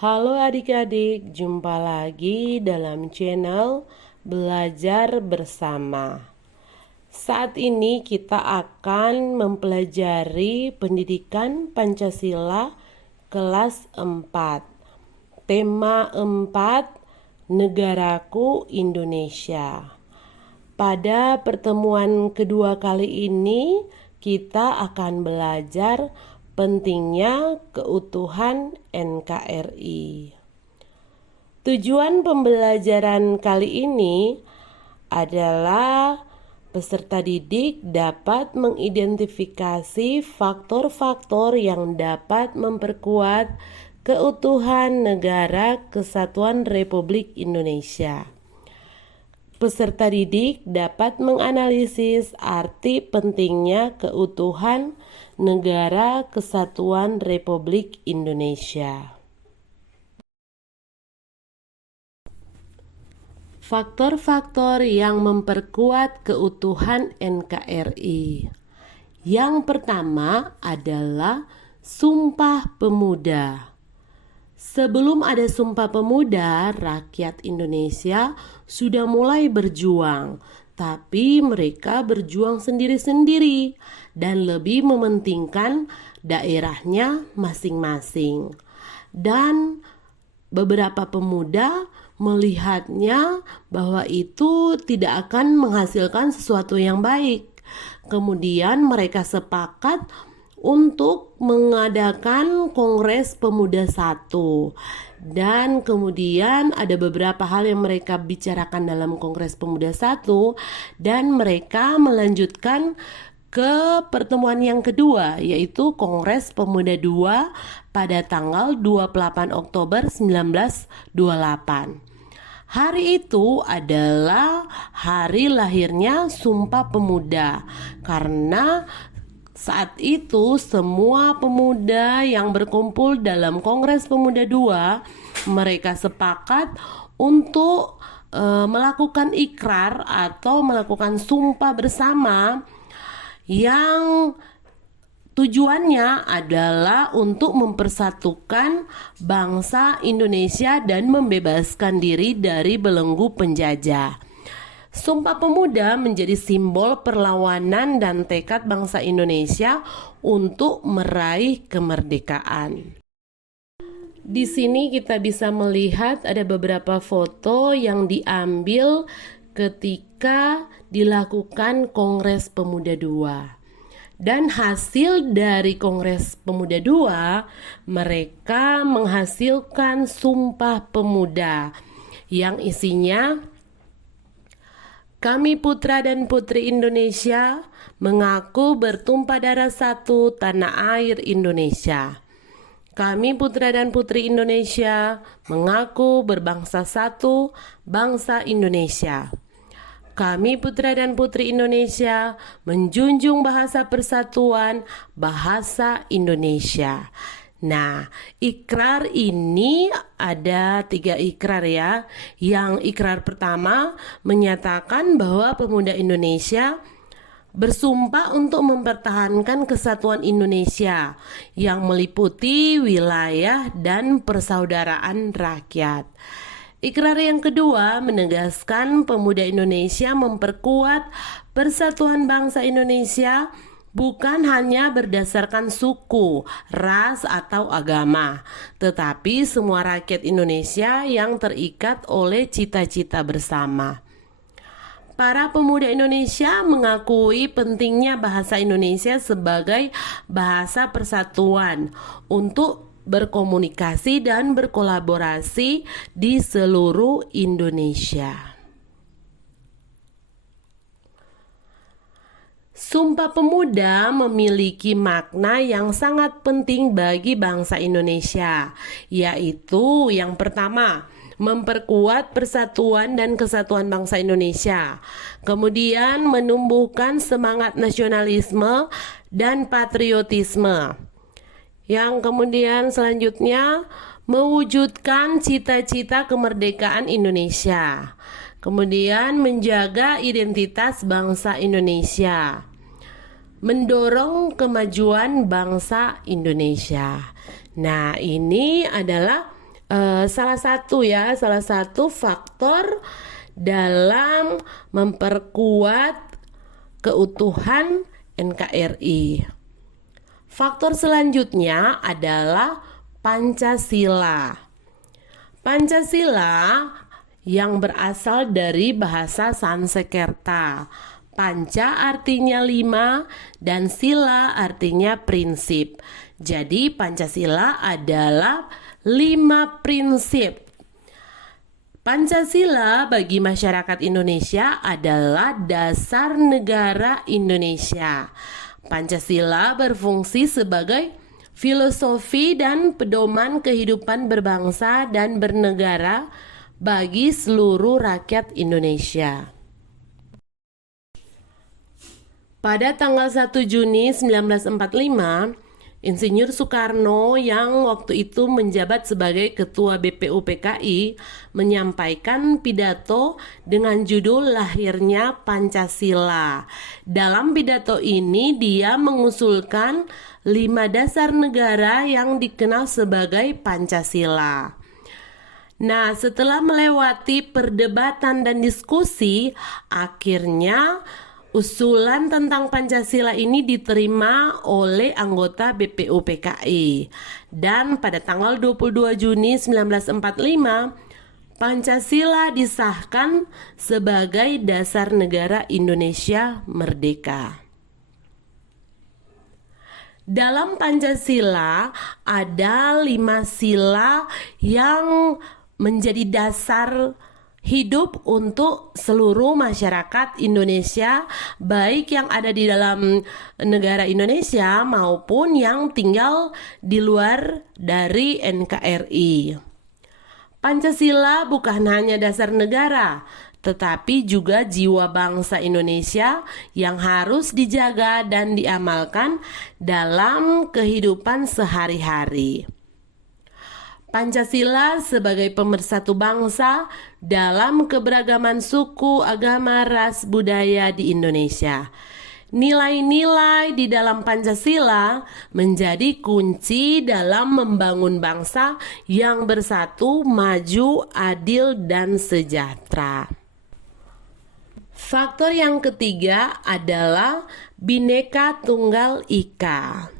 Halo adik-adik, jumpa lagi dalam channel Belajar Bersama. Saat ini kita akan mempelajari pendidikan Pancasila kelas 4. Tema 4, Negaraku Indonesia. Pada pertemuan kedua kali ini, kita akan belajar pentingnya keutuhan NKRI. Tujuan pembelajaran kali ini adalah peserta didik dapat mengidentifikasi faktor-faktor yang dapat memperkuat keutuhan Negara Kesatuan Republik Indonesia. Peserta didik dapat menganalisis arti pentingnya keutuhan Negara Kesatuan Republik Indonesia. Faktor-faktor yang memperkuat keutuhan NKRI. Yang pertama adalah Sumpah Pemuda. Sebelum ada Sumpah Pemuda, rakyat Indonesia sudah mulai berjuang, tapi mereka berjuang sendiri-sendiri dan lebih mementingkan daerahnya masing-masing. Dan beberapa pemuda melihatnya bahwa itu tidak akan menghasilkan sesuatu yang baik. Kemudian mereka sepakat untuk mengadakan Kongres Pemuda 1. Dan kemudian ada beberapa hal yang mereka bicarakan dalam Kongres Pemuda 1 dan mereka melanjutkan ke pertemuan yang kedua, yaitu Kongres Pemuda 2 pada tanggal 28 Oktober 1928. Hari itu adalah hari lahirnya Sumpah Pemuda, karena saat itu semua pemuda yang berkumpul dalam Kongres Pemuda 2, mereka sepakat untuk melakukan ikrar atau melakukan sumpah bersama yang tujuannya adalah untuk mempersatukan bangsa Indonesia dan membebaskan diri dari belenggu penjajah. Sumpah Pemuda menjadi simbol perlawanan dan tekad bangsa Indonesia untuk meraih kemerdekaan. Di sini kita bisa melihat ada beberapa foto yang diambil ketika dilakukan Kongres Pemuda 2. Dan hasil dari Kongres Pemuda 2, mereka menghasilkan Sumpah Pemuda yang isinya, kami putra dan putri Indonesia mengaku bertumpah darah satu tanah air Indonesia. Kami putra dan putri Indonesia mengaku berbangsa satu bangsa Indonesia. Kami putra dan putri Indonesia menjunjung bahasa persatuan, bahasa Indonesia. Nah, ikrar ini ada 3 ikrar ya. Yang ikrar pertama menyatakan bahwa pemuda Indonesia bersumpah untuk mempertahankan kesatuan Indonesia yang meliputi wilayah dan persaudaraan rakyat. Ikrar yang kedua menegaskan pemuda Indonesia memperkuat persatuan bangsa Indonesia bukan hanya berdasarkan suku, ras, atau agama, tetapi semua rakyat Indonesia yang terikat oleh cita-cita bersama. Para pemuda Indonesia mengakui pentingnya bahasa Indonesia sebagai bahasa persatuan untuk berkomunikasi dan berkolaborasi di seluruh Indonesia. Sumpah Pemuda memiliki makna yang sangat penting bagi bangsa Indonesia, yaitu yang pertama, memperkuat persatuan dan kesatuan bangsa Indonesia. Kemudian menumbuhkan semangat nasionalisme dan patriotisme. Yang kemudian selanjutnya mewujudkan cita-cita kemerdekaan Indonesia. Kemudian menjaga identitas bangsa Indonesia. Mendorong kemajuan bangsa Indonesia. Nah, ini adalah salah satu faktor dalam memperkuat keutuhan NKRI. Faktor selanjutnya adalah Pancasila. Pancasila yang berasal dari bahasa Sanskerta. Panca artinya 5 dan sila artinya prinsip. Jadi Pancasila adalah 5 prinsip. Pancasila bagi masyarakat Indonesia adalah dasar negara Indonesia. Pancasila berfungsi sebagai filosofi dan pedoman kehidupan berbangsa dan bernegara bagi seluruh rakyat Indonesia. Pada tanggal 1 Juni 1945, Insinyur Soekarno yang waktu itu menjabat sebagai Ketua BPUPKI menyampaikan pidato dengan judul Lahirnya Pancasila. Dalam pidato ini dia mengusulkan 5 dasar negara yang dikenal sebagai Pancasila. Nah, setelah melewati perdebatan dan diskusi, akhirnya usulan tentang Pancasila ini diterima oleh anggota BPUPKI. Dan pada tanggal 22 Juni 1945, Pancasila disahkan sebagai dasar negara Indonesia merdeka. Dalam Pancasila ada 5 sila yang menjadi dasar hidup untuk seluruh masyarakat Indonesia, baik yang ada di dalam negara Indonesia maupun yang tinggal di luar dari NKRI. Pancasila bukan hanya dasar negara, tetapi juga jiwa bangsa Indonesia yang harus dijaga dan diamalkan dalam kehidupan sehari-hari. Pancasila sebagai pemersatu bangsa dalam keberagaman suku, agama, ras, budaya di Indonesia. Nilai-nilai di dalam Pancasila menjadi kunci dalam membangun bangsa yang bersatu, maju, adil, dan sejahtera. Faktor yang ketiga adalah Bhinneka Tunggal Ika.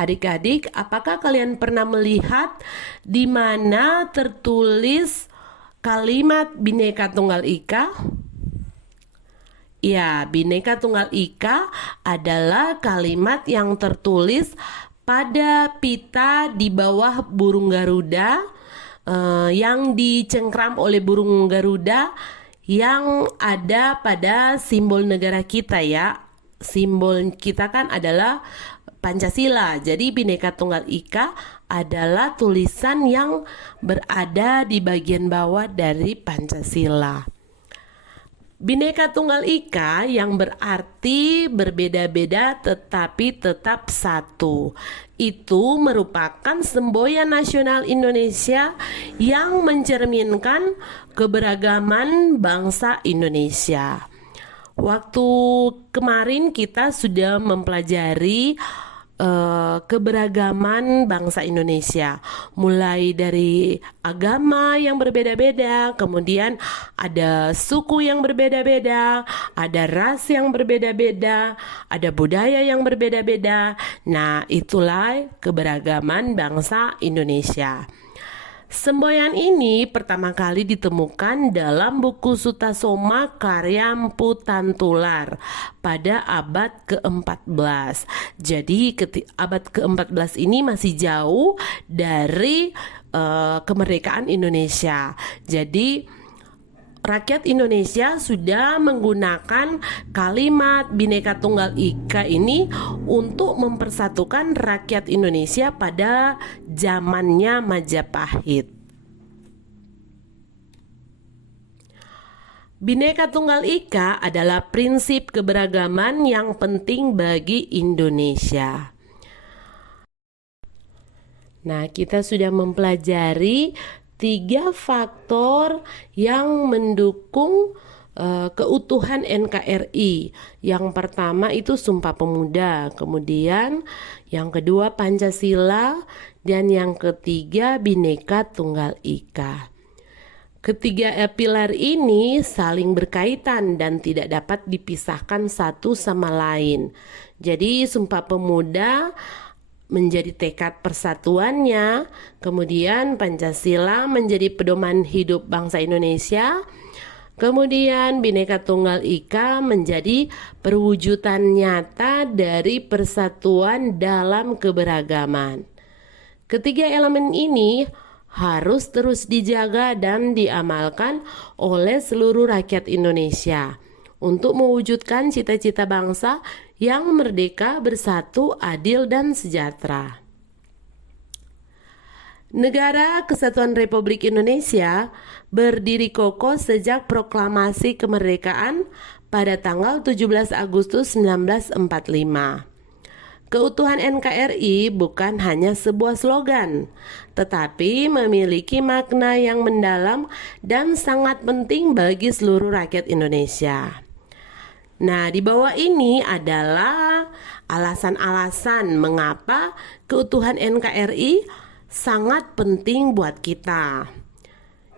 Adik-adik, apakah kalian pernah melihat di mana tertulis kalimat Bhinneka Tunggal Ika? Ya, Bhinneka Tunggal Ika adalah kalimat yang tertulis pada pita di bawah burung Garuda yang dicengkram oleh burung Garuda yang ada pada simbol negara kita ya. Simbol kita kan adalah Pancasila. Jadi Bhinneka Tunggal Ika adalah tulisan yang berada di bagian bawah dari Pancasila. Bhinneka Tunggal Ika yang berarti berbeda-beda tetapi tetap satu. Itu merupakan semboyan nasional Indonesia yang mencerminkan keberagaman bangsa Indonesia. Waktu kemarin kita sudah mempelajari keberagaman bangsa Indonesia, mulai dari agama yang berbeda-beda, kemudian ada suku yang berbeda-beda, ada ras yang berbeda-beda, ada budaya yang berbeda-beda. Nah, itulah keberagaman bangsa Indonesia. Semboyan ini pertama kali ditemukan dalam buku Sutasoma karya Mpu Tantular pada abad ke-14. Jadi abad ke-14 ini masih jauh dari kemerdekaan Indonesia. Jadi rakyat Indonesia sudah menggunakan kalimat Bhinneka Tunggal Ika ini untuk mempersatukan rakyat Indonesia pada zamannya Majapahit. Bhinneka Tunggal Ika adalah prinsip keberagaman yang penting bagi Indonesia. Nah, kita sudah mempelajari 3 faktor yang mendukung keutuhan NKRI. Yang pertama itu Sumpah Pemuda, kemudian yang kedua Pancasila, Dan yang ketiga, Bhinneka Tunggal Ika. Ketiga pilar ini saling berkaitan dan tidak dapat dipisahkan satu sama lain. Jadi Sumpah Pemuda menjadi tekad persatuannya, kemudian Pancasila menjadi pedoman hidup bangsa Indonesia, kemudian Bhinneka Tunggal Ika menjadi perwujudan nyata dari persatuan dalam keberagaman. Ketiga elemen ini harus terus dijaga dan diamalkan oleh seluruh rakyat Indonesia untuk mewujudkan cita-cita bangsa yang merdeka, bersatu, adil, dan sejahtera. Negara Kesatuan Republik Indonesia berdiri kokoh sejak proklamasi kemerdekaan pada tanggal 17 Agustus 1945. Keutuhan NKRI bukan hanya sebuah slogan, tetapi memiliki makna yang mendalam dan sangat penting bagi seluruh rakyat Indonesia. Nah, di bawah ini adalah alasan-alasan mengapa keutuhan NKRI sangat penting buat kita.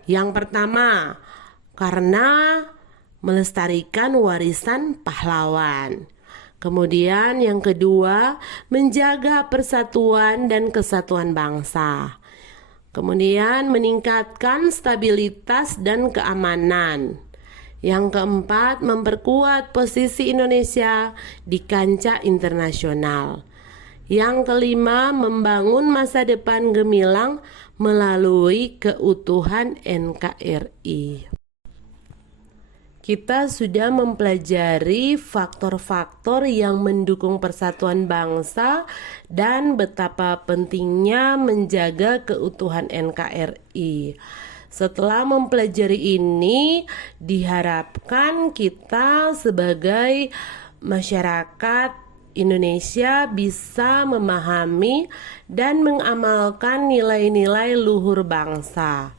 Yang pertama, karena melestarikan warisan pahlawan. Kemudian yang kedua, menjaga persatuan dan kesatuan bangsa. Kemudian meningkatkan stabilitas dan keamanan. Yang keempat, memperkuat posisi Indonesia di kancah internasional. Yang kelima, membangun masa depan gemilang melalui keutuhan NKRI. Kita sudah mempelajari faktor-faktor yang mendukung persatuan bangsa dan betapa pentingnya menjaga keutuhan NKRI. Setelah mempelajari ini, diharapkan kita sebagai masyarakat Indonesia bisa memahami dan mengamalkan nilai-nilai luhur bangsa.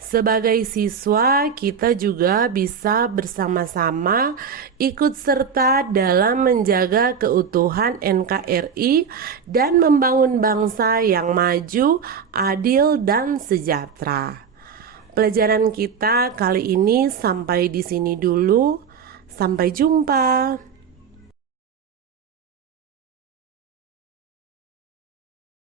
Sebagai siswa, kita juga bisa bersama-sama ikut serta dalam menjaga keutuhan NKRI dan membangun bangsa yang maju, adil, dan sejahtera. Pelajaran kita kali ini sampai di sini dulu. Sampai jumpa.